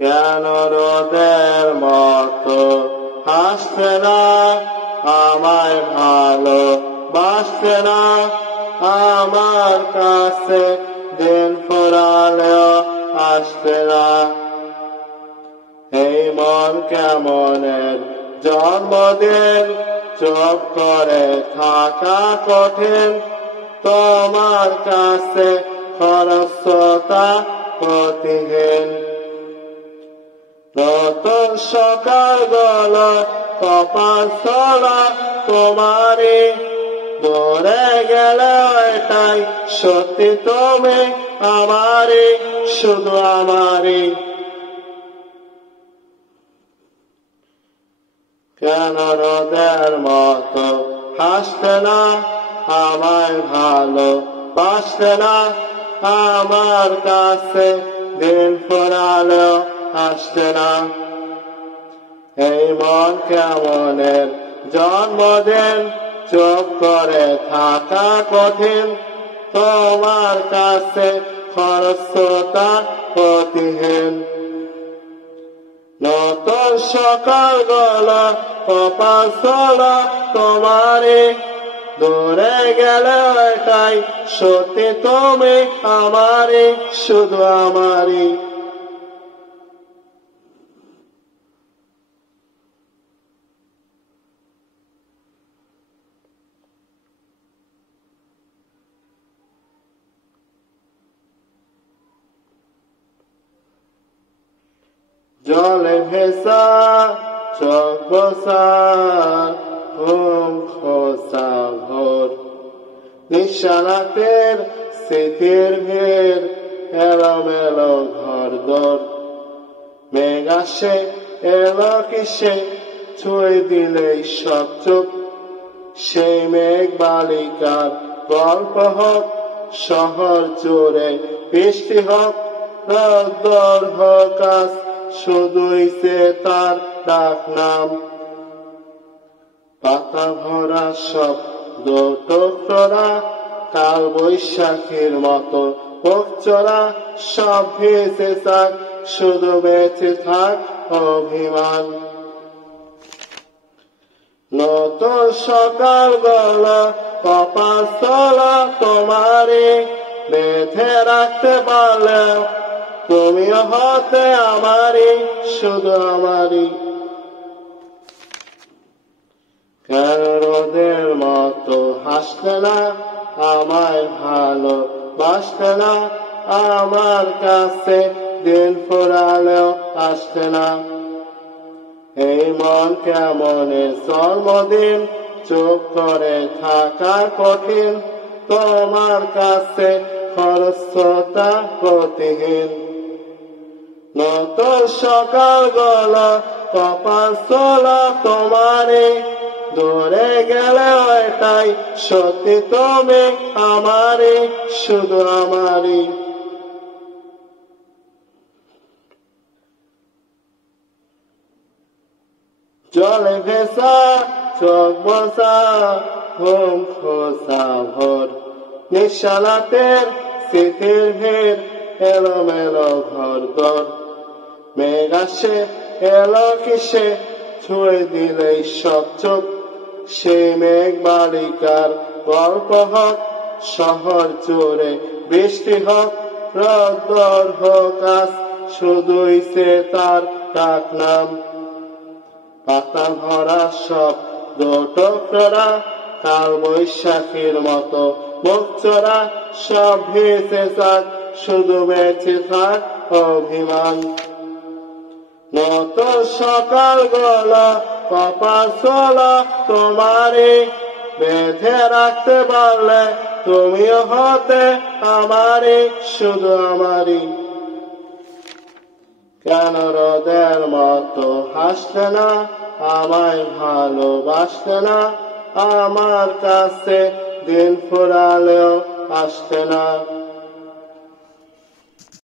কেন রোদের মতো হাসতে না, আমায় ভালো বাসতে না, আমার কাছে দিন ফুরালেও আসতে না। এই মন কেমনের জন্মদিন, চুপ করে থাকা কঠিন, তোমার কাছে খরস্রোতা প্রতিহীন। নতুন সকাল গলা কপাল ছলা তোমারই, দূরে গেলে এটাই সত্যি তুমি আমারই, শুধু আমারই। কেন রোদের মতো হাসতে না, আমায় ভালো বাসতে না, আমার কাছে দিন ফুরালেও আসতে না। এই মন কেমনের জন্মদিন, চুপ করে থাকা কঠিন, তোমার কাছে খরস্রোতা প্রতিহীন। নতুন সকাল গলা কপাল ছলা তোমারই, দূরে গেলে এটাই সত্যি তুমি আমারই, শুধু আমারই। জলে ভেসা চোখ বসা, ঘুম খোসা ভোর, নিশানাতের স্মৃতির ভিড়, এলোমেলো ঘর দোর। মেঘ আসে এলো কিসে, ছুঁয়ে দিলেই সব চুপ, সেই মেঘ বালিকার গল্প হোক, শহর জুড়ে বৃষ্টি হোক, রোদ্দুর হোক আজ, শুধুই সে তার ডাক নাম। পাতা ভরা শব্দ টুকরা, কাল বৈশাখীর মতো বুক চড়া, সব ভেসে থাক, শুধু বেঁচে থাক অভিমান। নতুন সকাল গলা কপাল ছলা তোমারই, বেঁধে রাখতে পারলে তুমিও হতে আমারই, শুধু আমারই। কেন রোদের মতো হাসতে না, আমায় ভালো বাসতে না, আমার কাছে দিন ফুরালেও আসতে না। এই মন কেমনের জন্মদিন, চুপ করে থাকা কঠিন, তোমার কাছে খরস্রোতা প্রতিহীন। নতুন সকাল গলা কপাল ছলা তোমারই, দূরে গেলে এটাই সত্যি তুমি আমারই, শুধু আমারই। জলে ভেসা চোখ বসা, ঘুম খোসা ভোর, নিশানাতের স্মৃতির ভিড়, এলোমেলো ঘর দোর। মেঘ আসে এলো কিসে, ছুঁয়ে দিলেই সব চুপ, সেই মেঘ বালিকার গল্প হোক, শহর জুড়ে বৃষ্টি হোক, রোদ্দুর হোক আজ, শুধুই সে তার ডাক নাম। পাতা ভরা শব্দ টুকরা, কাল বৈশাখীর মতো বুক চড়া, সব ভেসে থাক, শুধু বেঁচে থাক অভিমান। নতুন সকাল গলা কপাল ছলা তোমারই, বেঁধে রাখতে পারলে তুমিও হতে আমারই, শুধু আমারই। কেন রোদের মতো হাসতে না, আমায় ভালোবাসতে না, আমার কাছে দিন ফুরালেও আসতে না।